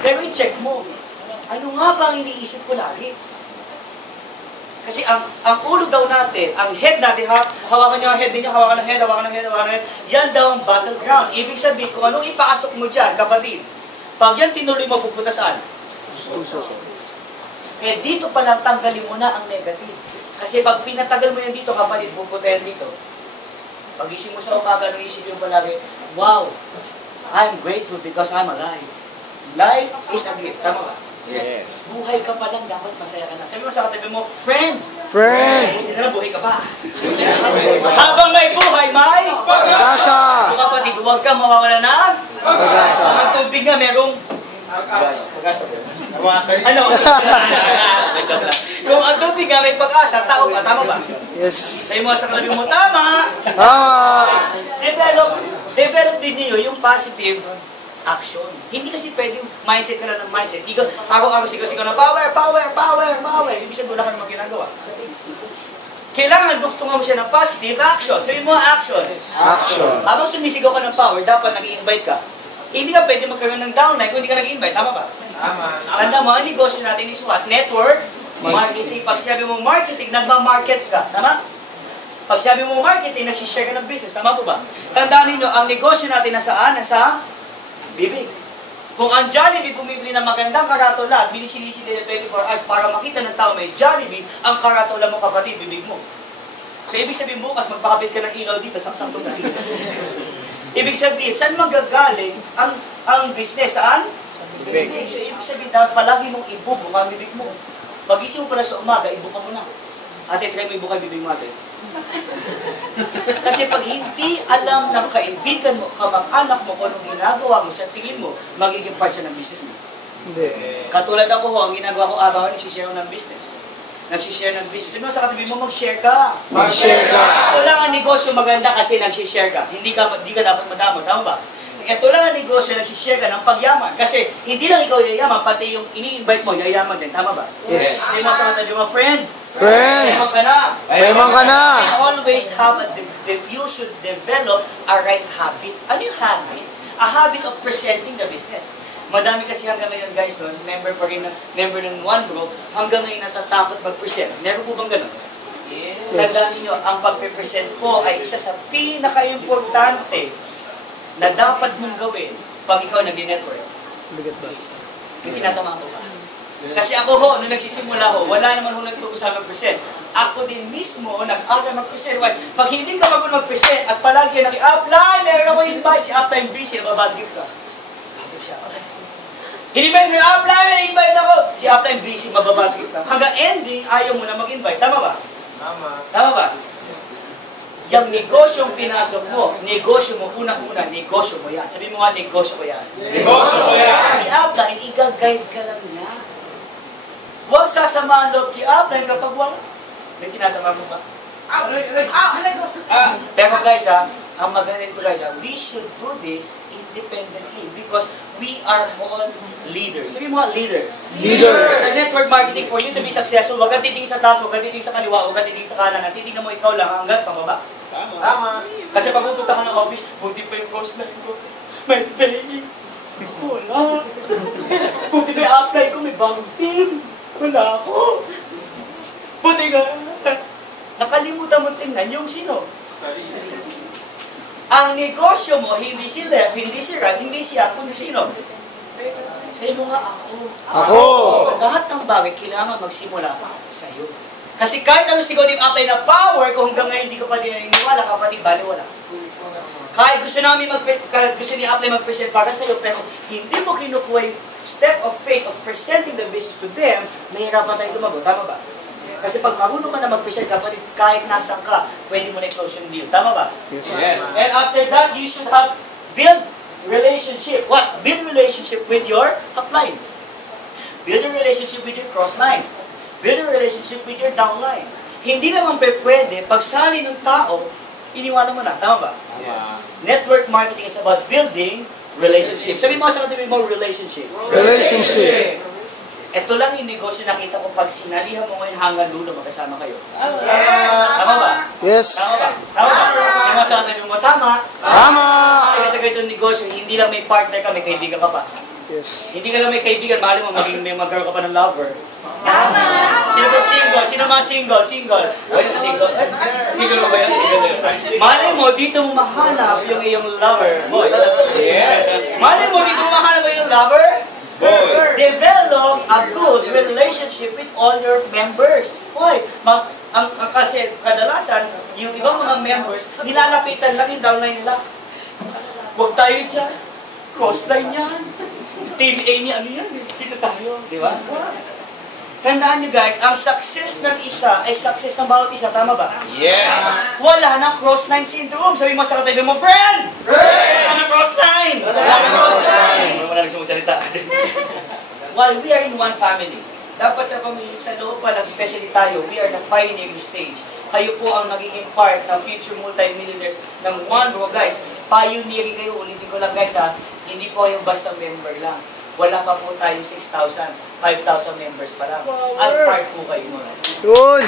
Pero i-check mo, ano nga ba ang iniisip ko lagi? Kasi ang ulo daw natin, ang head natin, hawakan niyo ang head ninyo, hawakan ng head, hawakan ng head, hawakan ng head, yan daw ang battleground. Ibig sabihin, kung anong ipasok mo dyan, kapatid, pag yan tinuloy mo, pupunta saan? Kaya dito pa lang tanggalin mo na ang negative. Kasi pag pinatagal mo yan dito, kapatid, pupunta yan dito. Pag-isip mo sa umaga, isipin mo palagi, wow, I'm grateful because I'm alive. Life is a gift. Tama ba? Yes. Buhay ka pa lang, dapat masaya ka na. Sabi mo sa katabi mo, friend! Friend! Hindi na buhay ka pa. Habang may buhay, may Pag-asa! So kapatid, huwag kang mawawala ng Pag-asa. Ang tubig nga merong pag-asa. Ano? Kung ang tubig nga may pag-asa, tao ka, tama ba? Yes. Sabi mo sa katabi mo, tama! Develop din niyo yung positive action. Hindi kasi pwedeng mindset ka lang ng mindset. Araw-araw sigaw-sigaw na power, power, power, power. Ibig sabihin wala ka namang ginagawa. Kailangan duktungan mo siya ng positive action. Sabi mo, action. Action. Habang sumisigaw ka ng power, dapat nag-i-invite ka. Hindi ka pwede magkaroon ng downline kung hindi ka nag-i-invite. Tama ba? Tama. Tanda mo, ang negosyo natin is what? Network marketing. Pag sinabi mo marketing, nagma-market ka. Tama? Pag sinabi mo marketing, nagsishare ka ng business. Tama po ba? Tandaan ninyo, ang negosyo natin nasaan? Nasa bibig. Kung ang Jollibee bumibili ng magandang karatula at binisilisi nila 24 hours para makita ng tao may Jollibee, ang karatula mo kapatid, bibig mo. So ibig sabihin bukas, magpakabit ka ng ilaw dito, saksak to na. Ibig sabihin, saan magagaling ang business? Saan? Sa bibig. So ibig sabihin, dapat palagi mong ibubo ang bibig mo. Pag-isip mo pala sa umaga, ibuka mo na. Ate, try mo ibuka bibig mo ate. Kasi pag hindi alam ng kaibigan mo, kamag-anak mo, kung anong ginagawa mo, sa tingin mo, magiging part siya ng business mo. Hindi. Katulad ako ho, ang ginagawa ko araw, nagsishare ko ng business. Nagsishare ng business. Sabi mo sa katabi mo, mag-share ka. Mag-share ka. Ito lang ang negosyo maganda kasi nagsishare ka. Hindi ka dapat madamot. Tama ba? Ito lang ang negosyo, nagsishare ka ng pagyaman. Kasi hindi lang ikaw yayaman, pati yung ini-invite mo, yayaman din. Tama ba? Yes. Sabi mo sa katabi mo, friend, Friend! yaman ka na. Yaman ka na. And always have you should develop a right habit. Ano yung habit? A habit of presenting the business. Madami kasi hanggang ngayon guys, no, member ng one group, hanggang ngayon natatakot mag-present. Meron po bang ganun? Yes. Tandaan niyo, ang pag-present po ay isa sa pinaka-importante na dapat mong gawin pag ikaw nag-network. Bigat ba? Yung tinatama mo ba? Kasi ako ho, nung nagsisimula ho, wala naman ho nagturo sa mag-present. Ako din mismo, nag-aral mag-present. Pag hindi ka mag-present at palagi ka naki-apply, meron ako invite, si apply busy, mabad gift ka. Bakit siya? Hindi ba yung apply, may invite ako? Si apply busy, mababad gift ka. Hanggang ending, ayaw mo na mag-invite. Tama ba? Tama. Tama ba? Yung negosyong pinasok mo, negosyo mo, unang-una, negosyo mo yan. Sabi mo nga, negosyo ko yan. Negosyo ko yan. Si apply, i-guide ka lang niya. Huwag sasamahan loob kay apply kapag wala. May tinatama mo ba? Pero guys ang maganda nito guys we should do this independently because we are all leaders. Sabi mo leaders. Leaders. Sa network marketing, for you to be successful, huwag kang titingin sa taas, huwag kang titingin sa kaliwa, huwag kang titingin sa kanan. At titingnan mo ikaw lang hanggang pababa. Tama. Kasi pag pupunta ka ng office, buti pa yung course life ko. May pay. Wala. Buti pa yung apply ko, may bagong team. Wala ako. Buti nga. Nakalimutan mo tingnan yung sino. Ang negosyo mo, hindi si Lev, hindi si Rad, hindi siya, kundi sino? Sabi mo nga ako. Ako. Lahat ng bagay, kailangan magsimula sa iyo. Kasi kahit ano sigaw din apply na power, kung hanggang ngayon hindi ka pa din naniniwala, kapatid, bali wala. Kahit gusto ni apply mag-present para sa iyo, pero hindi mo kinukuha yung step of faith of presenting the business to them, mahirapan tayo lumago. Tama ba? Kasi pag marunong ka na mag-present, kapatid, kahit nasan ka, pwede mo na i-close yung deal. Tama ba? Yes. And after that, you should have build relationship. What? Build relationship with your upline. Build a relationship with your cross-line. Build a relationship with your downline. Hindi naman pwede, pagsali ng tao, iniwanan mo na. Tama ba? Yeah. Network marketing is about building relationship. Sabi mo sa katabi mo, relationship. Relationship. Ito lang yung negosyo nakita ko pag sinalihan mo ngayon hanggang dulo magkasama kayo. Tama. Tama ba? Yes. Tama ba? Tama ba? Yung mga sa atin mo, tama. Tama. Kasi sa ganitong negosyo, hindi lang may partner ka, may kaibigan ka pa. Yes. Hindi ka lang may kaibigan, mahal mo, maging may magkaroon ka pa ng lover. Tama! Sino ba single? Sino mga single? Single? O yung single? Single ba yan? Single. Malay mo, dito mo mahanap yung iyong lover. Boy. Yes. Malay mo, dito mo mahanap yung lover. Boy. Develop a good relationship with all your members. Boy, kasi kadalasan, yung ibang mga members, nilalapitan lang yung downline nila. Huwag tayo dyan. Crossline yan. Team A niya, ano yan? Dito tayo. Di ba? Tandaan nyo guys, ang success ng isa ay success ng bawat isa. Tama ba? Yes. Wala nang crossline syndrome. Sabi mo sa katabi mo, friend! Friend! Wala nang crossline! Wala nang crossline! Wala nang sumasalita. While we are in one family, dapat sa pamilya, sa loob pa lang, especially tayo, we are the pioneering stage. Kayo po ang magiging part ng future multi-millionaires ng one group. Guys, pioneering kayo. Ulitin ko lang guys ha, hindi po kayo basta member lang. Wala pa po tayong 6,000, 5,000 members pa lang. At part po kayo nun. Yun.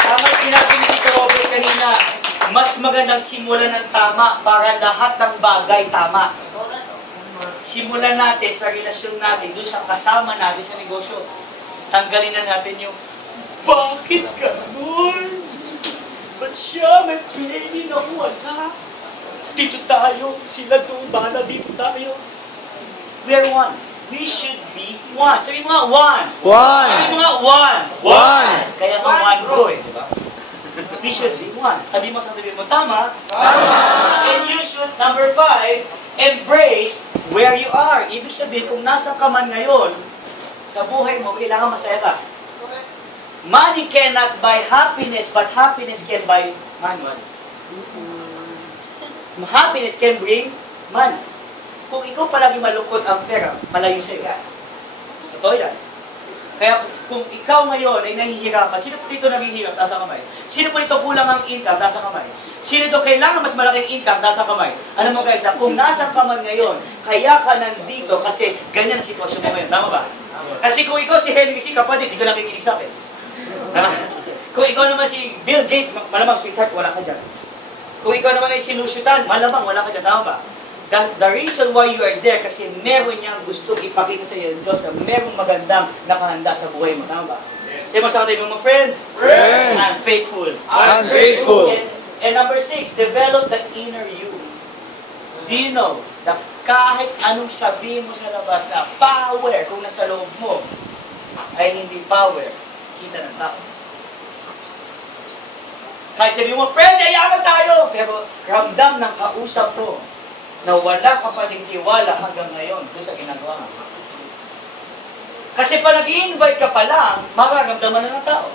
Tama yung sinabi ni Tito Robert kanina, mas magandang simulan ng tama para lahat ng bagay tama. Simulan natin sa relasyon natin, doon sa kasama natin sa negosyo. Tanggalin na natin yung, bakit ganun? Ba't siya may pinili na wala? Dito tayo, sila doon, bala dito tayo. We are one. We should be one. Sabi mo nga, one. One. Sabi mo nga, one. One. Kaya nga one bro eh, di ba? We should be one. Sabi mo sa tabi mo, tama? Tama. And you should, number 5, embrace where you are. Ibig sabihin, kung nasa ka man ngayon, sa buhay mo, kailangan masaya ka. Money cannot buy happiness, but happiness can buy money. Happiness can bring money. Kung ikaw palagi malungkot ang pera, malayo sa iyo. Totoo yan. Kaya kung ikaw ngayon ay nahihirapan, sino po dito naghihirap? Taas ang kamay. Sino po dito kulang ang income? Taas ang kamay. Sino dito kailangan mas malaking income? Taas ang kamay. Alam mo guys, kung nasa ka man ngayon, kaya ka nandito kasi ganyan ang sitwasyon mo ngayon. Tama ba? Kasi kung ikaw si Henry C. Kapatid, hindi ka nakikinig sa akin. Tama? Kung ikaw naman si Bill Gates, malamang sweetheart, wala ka dyan. Kung ikaw naman ay si Lucio Tan, malamang wala ka dyan. Tama ba? The reason why you are there, kasi meron niyang gusto ipakita sa iyo ng Diyos na merong magandang nakahanda sa buhay mo. Tama ba? Yes. Sabi mo sa katabi mo, friend? Friend. I'm faithful. I'm faithful. And number 6, develop the inner you. Do you know na kahit anong sabihin mo sa labas na power, kung nasa loob mo, ay hindi power, kita ng tao. Kahit sabihin mo, friend, yayaman tayo! Pero ramdam ng kausap mo na wala ka pa rin tiwala hanggang ngayon doon sa ginagawa mo. Kasi pa nag-i-invite ka pa lang, mararamdaman na ng tao.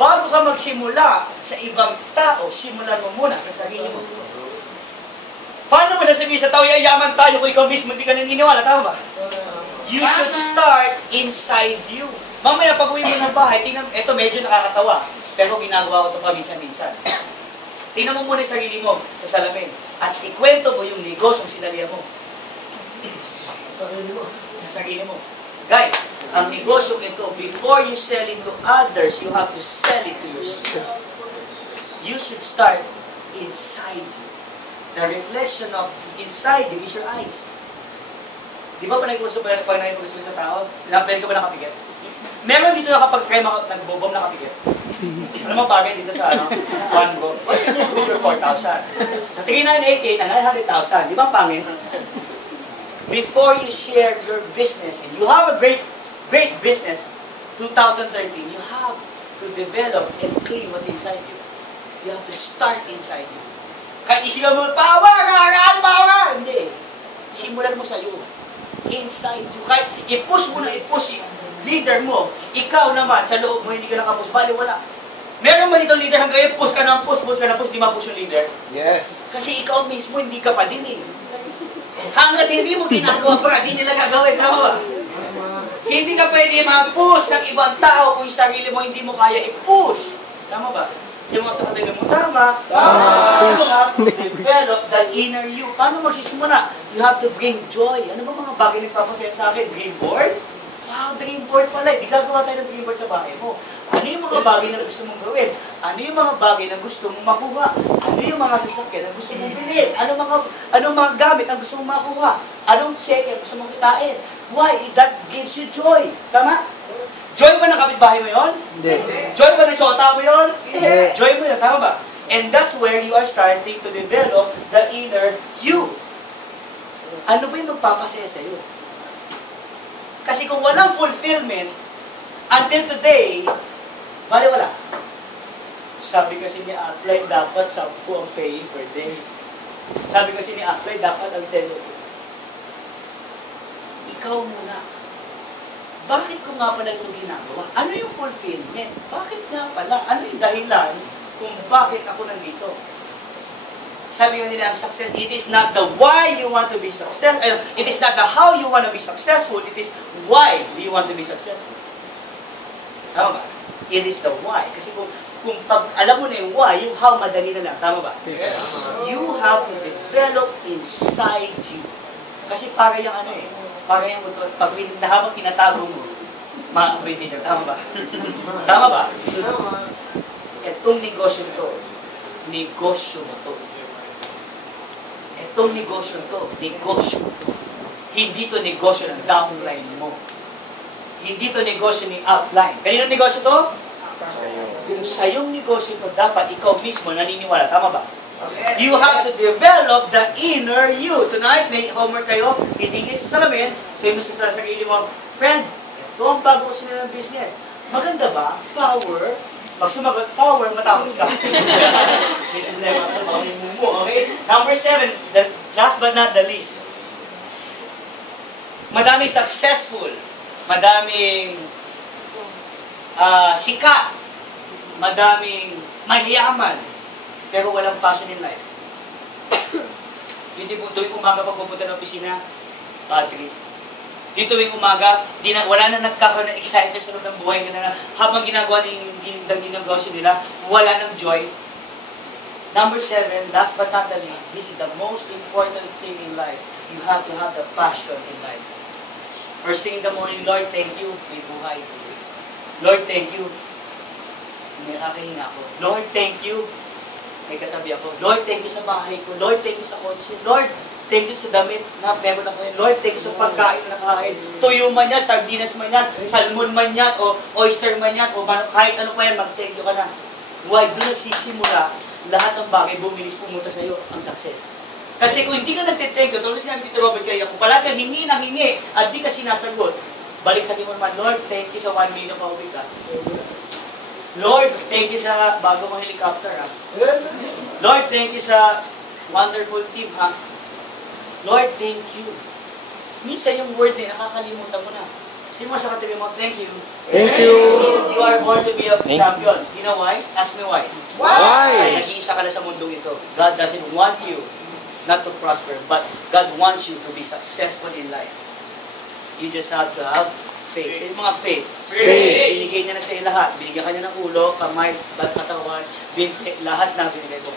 Bago ka magsimula sa ibang tao, simulan mo muna sa sarili mo. Paano mo sasabihin sa tao, yayaman tayo kung ikaw mismo hindi ka naniniwala? Tama ba? You should start inside you. Mamaya pag uwi mo ng bahay, tingnan, eto medyo nakakatawa, pero ginagawa ko ito paminsan-minsan. Tingnan mo muna yung sarili mo sa salamin at ikwento mo yung negosyong sinalihan mo. Sa sarili mo. Guys, ang negosyong ito, before you sell it to others, you have to sell it to yourself. You should start inside you. The reflection of inside you is your eyes. Di ba pag nagpagkuso sa tao, pwede ka ba nakapikit? Meron dito na kapag kayo nagbobom nakapikit. Ano mo bagay dito sa one go? What can you do for 4,000? Sa tingin na 88, 900,000. Di ba ang pangin? Before you share your business, and you have a great business, 2013, you have to develop and clean what's inside you. You have to start inside you. Kahit isigaw mo, power! Power! Hindi. Simulan mo sa'yo. Inside you. Kahit i-push mo na i-push leader mo, ikaw naman, sa loob mo, hindi ka nakapush, bali wala. Meron ba dito leader hanggang push ka ng push, di ma-push yung leader? Yes. Kasi ikaw mismo, hindi ka pa din eh. Hanggat hindi mo ginagawa para, hindi nila gagawin. Tama ba? Hindi ka pwede ma-push ng ibang tao kung yung sarili mo hindi mo kaya i-push. Tama ba? Yung mga sa katabi mo, tama? Tama. You have to develop the inner you. Paano magsisimula? You have to bring joy. Ano ba mga bagay nagpapasaya sa akin? Dream board? wow, dream board pala. Di gagawa tayo ng dream board sa bahay mo. Ano yung mga bagay na gusto mong gawin? Ano yung mga bagay na gusto mong makuha? Ano yung mga sasakyan na gusto mong bilhin? Anong mga gamit ang gusto mong makuha? Anong check ang gusto mong kitain? Why? That gives you joy. Tama? Joy ba ng kapitbahay mo yun? Hindi. Joy ba ng sota mo yun? Hindi. Joy mo yun. Tama ba? And that's where you are starting to develop the inner you. Ano ba yung magpapasaya sa'yo? Kasi kung walang fulfillment, until today, bali wala. Sabi kasi ni Apply, dapat 10 ang paying per day. Sabi kasi ni Apply, dapat ang session. Ikaw muna. Bakit ko nga pala ito ginagawa? Ano yung fulfillment? Bakit nga pala? Ano yung dahilan kung bakit ako nandito? Sabi nga nila, ang success, it is not the why you want to be successful. It is not the how you want to be successful. It is why do you want to be successful. Tama ba? It is the why. Kasi kung pag alam mo na yung why, yung how, madali na lang. Tama ba? Yes. You have to develop inside you. Kasi para yung ano eh, para yung pag habang tinatago mo, ma-upgrade din yan. Tama ba? Tama ba? Itong negosyo to, negosyo mo to. Itong negosyo to, negosyo mo to. Hindi to negosyo ng downline mo. Hindi to negosyo ng upline. Kanino negosyo to? Kung sa iyong negosyo to, dapat ikaw mismo naniniwala. Tama ba? You have to develop the inner you. Tonight, may homework kayo, hitingin sa salamin, sabi mo sa sarili mo, friend, ito ang bago ko sila ng business. Maganda ba? Power. Pag sumagot, power, matakot ka. May problema ka na ba? Okay? Number 7, the last but not the least. Madaming successful, madaming sikat, madaming mayaman, pero walang passion in life. Hindi po tuwing umaga pag pupunta ng opisina, padre. Di tuwing umaga, wala na nagkakaroon ng excitement sa loob ng buhay nila na habang ginagawa yung ginagawin nila, wala ng joy. Number 7, last but not the least, this is the most important thing in life. You have to have the passion in life. First thing in the morning, Lord, thank you, may buhay. Lord, thank you, may kakahinga ako. Lord, thank you, may katabi ako. Lord, thank you sa bahay ko. Lord, thank you sa kotse. Lord, thank you sa damit na meron ako. Lord, thank you sa pagkain na nakakain. Tuyo man yan, sardinas man yan, salmon man yan, o oyster man yan, o kahit ano pa yan, mag-thank you ka na. Why? Doon nagsisimula, lahat ng bagay bumilis pumunta sa iyo ang success. Kasi kung hindi ka nagtithank you, tulad sinabi Tito Robert kaya, kung pala ka hingi ng hingi at di ka sinasagot, balik ka din mo naman, Lord, thank you sa 1 million pauwi ka. Lord, thank you sa bago mong helicopter, ha? Lord, thank you sa wonderful team, ha? Lord, thank you. Minsan yung word na nakakalimutan mo na. Sino mo sa katabi mo, thank you. Thank you. You are born to be a champion. You know why? Ask me why. Why? Nag-iisa ka na sa mundong ito. God doesn't want you not to prosper, but God wants you to be successful in life. You just have to have faith. Sa mga faith. Faith. Binigay niya na sa iyo lahat. Binigyan ka niya ng ulo, kamay, katawan, lahat na binigay ko.